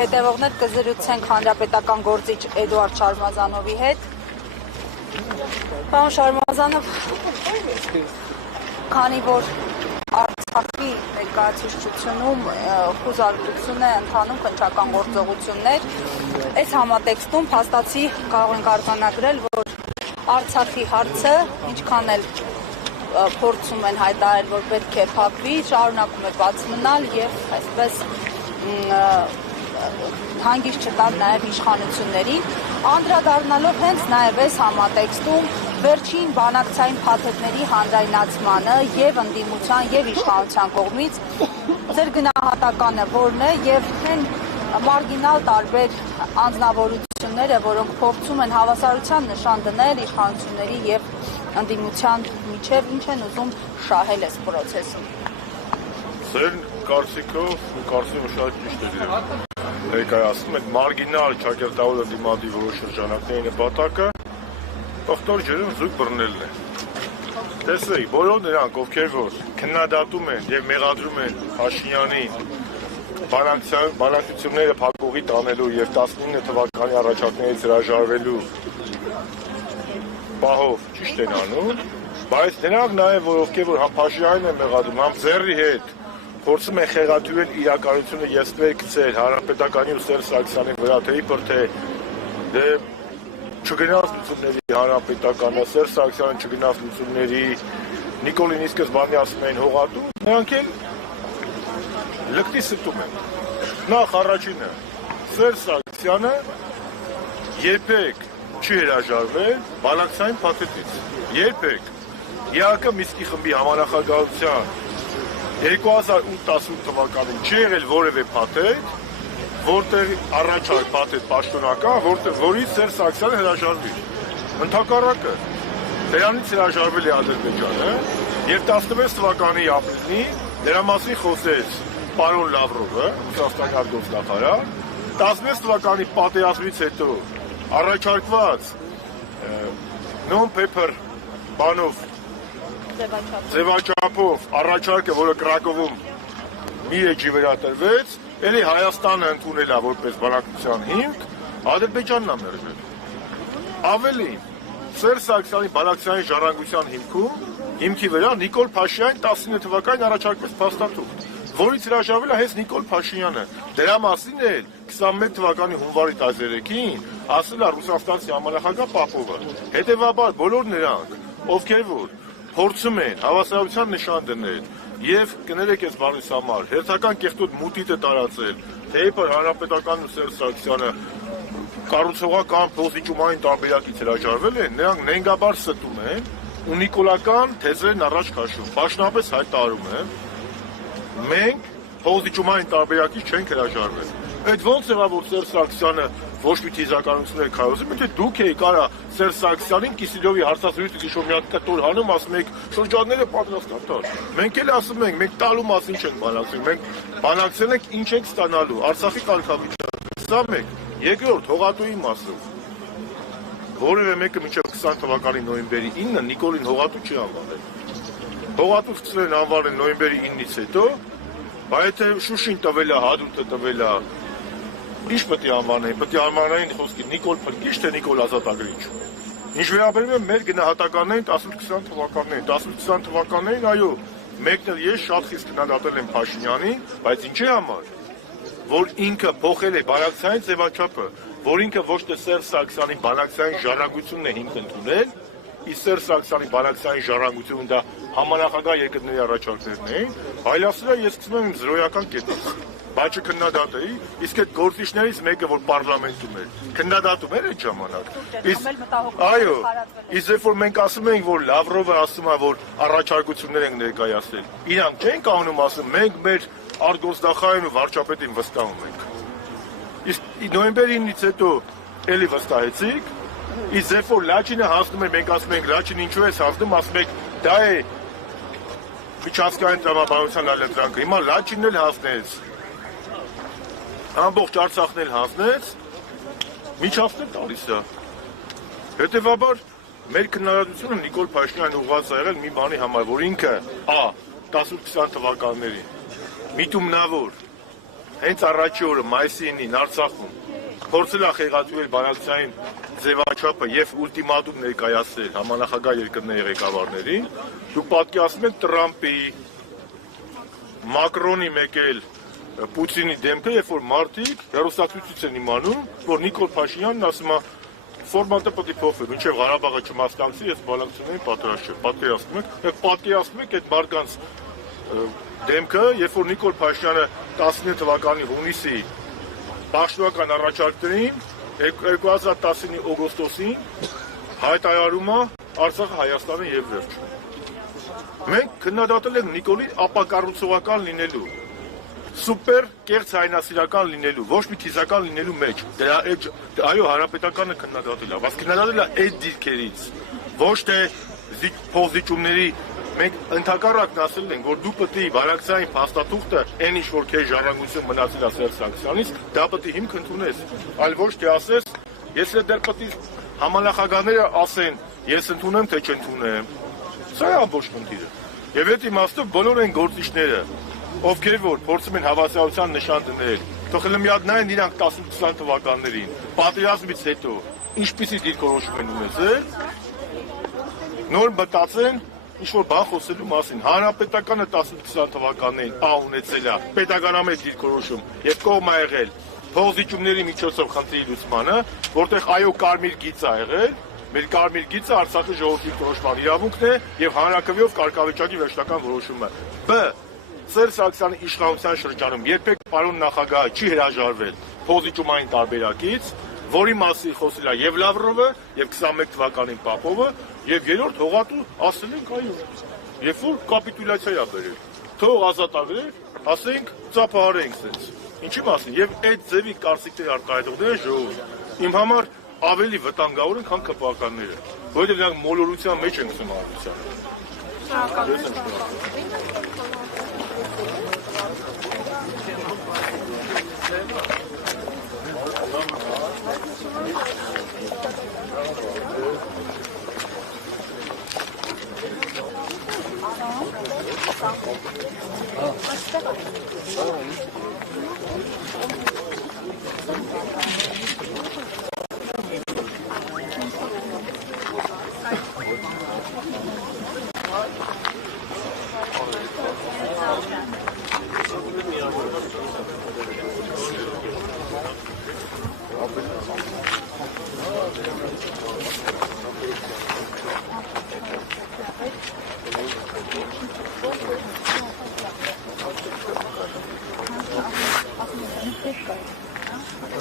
Հետևողներ կզրուցենք հանրապետական գործիչ Էդուարդ Շարմազանովի հետ։ Պարոն Շարմազանով, քանի որ Արցախի ներկայացուցչությունում խուզարկություն է ընթանում քննչական գործողություններ, այս համատեքստում փաստացի կարող ենք արձանագրել, որ Արցախի հարցը ինչքան էլ փորձում են հայտարարել, որ պետք է փակվի, շարունակում է բաց մնալ եւ այսպես հանգիստ չտալ նաև իշխանություններին, անդրադառնալով հենց նաև այս համատեքստում վերջին բանակցային փաթեթների հանրայնացմանը եւ ընդդիմության եւ իշխանության կողմից ձեր գնահատականը որն է եւ այն մարգինալ տարբեր անձնավորությունները, որոնք փորձում են հավասարության նշան դնել իշխանությունների եւ ընդդիմության միջև, ինչ են ուզում շահել այս process-ում։ Ձեր կարծիքով ու կարծիքը շատ ճիշտ է դեպքում։ Ներկայացնում եք մարգինալ ճակերտավոր ընդդիմադի որոշ շրջանակների նպատակը ողտոր ջերմ զույգ բռնելն է։ Տեսեք, բոլոր նրանք, ովքեր որ քննադատում են եւ մեղադրում են Փաշինյանին բանակցությունները փակուղի տանելու եւ 19 թվականի առաջարկներից հրաժարվելու պահով ճիշտ են անում, բայց նրանք նաեւ որ ովքեր որ համ Փաշինյանին են մեղադրում, համ Ձեռի հետ փորձում են խեղաթյուրել իրականությունը ես գցել Հանրապետականի ու Սերժ Սարգսյանի վրա, թե իբր թե չգնաց լուծումների Հանրապետականը, Սերժ Սարգսյանը չգնաց լուծումների, Նիկոլին իսկ զբաղի ասում էին հողատու, նրանք էլ լկտի ստում են։ Նախ առաջինը, Սերժ Սարգսյանը երբեք չի հրաժարվել բանակցային փաթեթից, երբեք։ ԵԱԿ Մինսկի խմբի համանախագահության 2018 թվականին չի եղել որևէ փաթեթ, որտեղ առաջարկ փաթեթ պաշտոնական, որից Սերժ Սարգսյանը հրաժարվի։ Ընդհակառակը, դրանից հրաժարվել է Ադրբեջանը եւ 16 թվականի ապրիլին դրա մասին խոսեց պարոն Լավրովը, Ռուսաստանի արտգործնախարար, 16 թվականի պատերազմից հետո առաջարկված non-paper բանով ձևաչափով առաջարկը, որը Կրակովում մի էջի վրա տրվեց, էլի Հայաստանը ընդունել է որպես բանակցության հիմք, Ադրբեջանն է մերժել։ Ավելին, Սերժ Սարգսյանի բանակցային ժառանգության հիմքի վրա Նիկոլ Փաշինյանին 19 թվականին առաջարկվեց փաստաթուղթ, որից հրաժարվել է հենց Նիկոլ Փաշինյանը։ Դրա մասին էլ 21 թվականի հունվարի 13-ին ասել է Ռուսաստանի համանախագահ Պապովը։ Հետևաբար բոլոր նրանք, ովքեր որ փորձում են հավասարության նշան դնել եւ կներեք այս բանից համար հերթական կեղտոտ մուտիտը տարածել, թե իբր Հանրապետական ու Սերժ Սարգսյանը կառուցողական փոխիչումային տարբերակից հրաժարվել են, նրանք նենգաբար ստում են ու նիկոլական թեզերն առաջ քաշում։ Պաշտոնապես հայտարարում են, մենք փոխիչումային տարբերակից չենք հրաժարվել։ Այդ ոնց եղավ որ Սերժ Սարգսյանը ոչ մի թիզականություններ քայլում, թե դուք եք արա Սերժ Սարգսյանին Կիսիլյովի հարցազրույցը գիշոր մի հատ կտոր հանում, ասում եք շրջանները պատրաստատար։ Մենք էլ ասում ենք, մենք տալու մասին չենք բանակցում, մենք բանակցել ենք ինչ ենք ստանալու, Արցախի կարգավիճակը։ Սա մեկ, երկրորդ հողատուի մասով։ Որևէ մեկը մինչև 20 թվականի նոյեմբերի 9-ը Նիկոլին հողատու չի անվանել։ Հողատու սկսել են անվանել նոյեմբերի 9-ից հետո, բայց եթե Շուշին տվել է, Հադրութը տվել է, ինչ պետք է անվանեն, պետք է անվանեն խոսքի Նիկոլ Փրկիչ, թե Նիկոլ Ազատագրիչ։ Ինչ վերաբերում է մեր գնահատականներին 18-20 թվականներին, 18-20 թվականներին, այո, մեկն էլ ես շատ խիստ գնահատել եմ Փաշինյանին, բայց ինչի համար, որ ինքը փոխել է բանակցային ձևաչափը, որ ինքը ոչ թե Սերժ Սարգսյանի բանակցային ժառանգությունն է հիմք ընդունել, իսկ Սերժ Սարգսյանի բանակցային ժառանգությունը դա համանախագահ երկրների առաջարկներն էին, այլասրա ես սկսում եմ իմ զրոյական կետից։ Բաճը քննադատեի, իսկ այդ գործիչներից մեկը, որ պարլամենտում էր, քննադատում էր այդ ժամանակ։ Այո, իսկ երբ որ մենք ասում ենք, որ Լավրովը ասում է, որ առաջարկություններ ենք ներկայացնել, իրանք չեն կանոնում ասում, մենք մեր արտգործնախարարին ու վարչապետին վստահում ենք։ Իսկ նոյեմբերի 9-ից հետո էլի վստահեցիք, իսկ երբ որ Լաչինը հասնում է, մենք ասում ենք Լաչին ինչու է հասնում, ասում ենք դա է միջազգային տրամաբանության այլընտրանքը։ Հիմա Լաչինն էլ հասնեց, ամբողջ Արցախն էլ հասնեց, միջազգն է տալիս է։ Հետևաբար մեր քննադատությունը Նիկոլ Փաշինյանին ուղղված է եղել մի բանի համար, որ ինքը 18-20 թվականներին միտումնավոր հենց առաջի օրը մայիսի 9-ին Արցախում փորձել է խեղաթյուրել բանակցային ձևաչափը եւ ուլտիմատում ներկայացնել համանախագահ երկրների ղեկավարներին, դուք պատկերացնում եք Տրամպի, Մակրոնի մեկ էլ Պուտինի դեմքը, երբ որ մարդիկ հեռուստացույցից են իմանում, որ Նիկոլ Փաշինյանն ասում է ֆորմատը պետք է փոխվի, մինչև Ղարաբաղը չմասնակցի, ես բանակցությունների պատրաստ չեմ, պատկերացնում եք այդ մարդկանց դեմքը, երբ որ Նիկոլ Փաշինյանը 19 թվականի հունիսի պաշտոնական առաջարկներին 2019 օգոստոսին հայտարարում է Արցախը Հայաստանը եւ վերջ։ Մենք քննադատել ենք Նիկոլի ապակառուցողական լինելու, սուպեր կեղծ հայնասիրական լինելու, ոչ մի թիզական լինելու մեջ։ Այո, հանրապետականը քննադատել է, բայց քննադատել է այդ դիրքերից, ոչ թե փոխզիջումների։ Մենք ընդհակառակն ասել ենք, որ դու պետք է բանակցային փաստաթուղթը, այն ինչ որ քեզ ժառանգություն մնացել է Սերժ Սարգսյանից, դա պետք է հիմք ընդունես, այլ ոչ թե ասես, ես դեռ պետք է համանախագահները ասեն, ես ընդունեմ թե չընդունեմ։ Սա է ամբողջ խնդիրը։ Եվ այդ իմաստով բոլոր այն գործիչները, ովքեր որ փորձում են հավասարության նշան դնել, թող մի հատ նայեն իրանք 10-20 թվականներին, պատերազմից հետո ինչպիսի դիրքորոշում են ունեցել, նոր մտածեն ինչ-որ բան խոսելու մասին, հանրապետականը 10-20 թվականներին ունեցել է պետականամետ դիրքորոշում եւ կողմ ա եղել փոխզիջումների միջոցով խնդրի լուծմանը, որտեղ այո կարմիր գիծ ա եղել, մեր կարմիր գիծը Արցախի ժողովրդի որոշման իրավունքն է եւ հանրակրվեով կարգավիճակի վերջնական որոշումը։ Բ. Սերժ Սարգսյանի իշխանության շրջանում երբեք պարոն նախագահը չի հրաժարվել փոխզիջումային տարբերակից, որի մասին խոսել է եւ Լավրովը, եւ 21 թվականին Պապովը, եւ երրորդ հողատու ասել ենք այո։ Երբ որ կապիտուլյացիա է բերել, թող ազատագրել, ասենք ծափահարենք sense։ Ինչի մասին։ Եւ այդ ձևի կարծիքների արտահայտողները ժողովուրդ իմ համար ավելի վտանգավոր են, քան ԿՊԱ-ականները, որովհետեւ նրանք մոլորության մեջ են գցում հանրության։ Շնորհակալություն։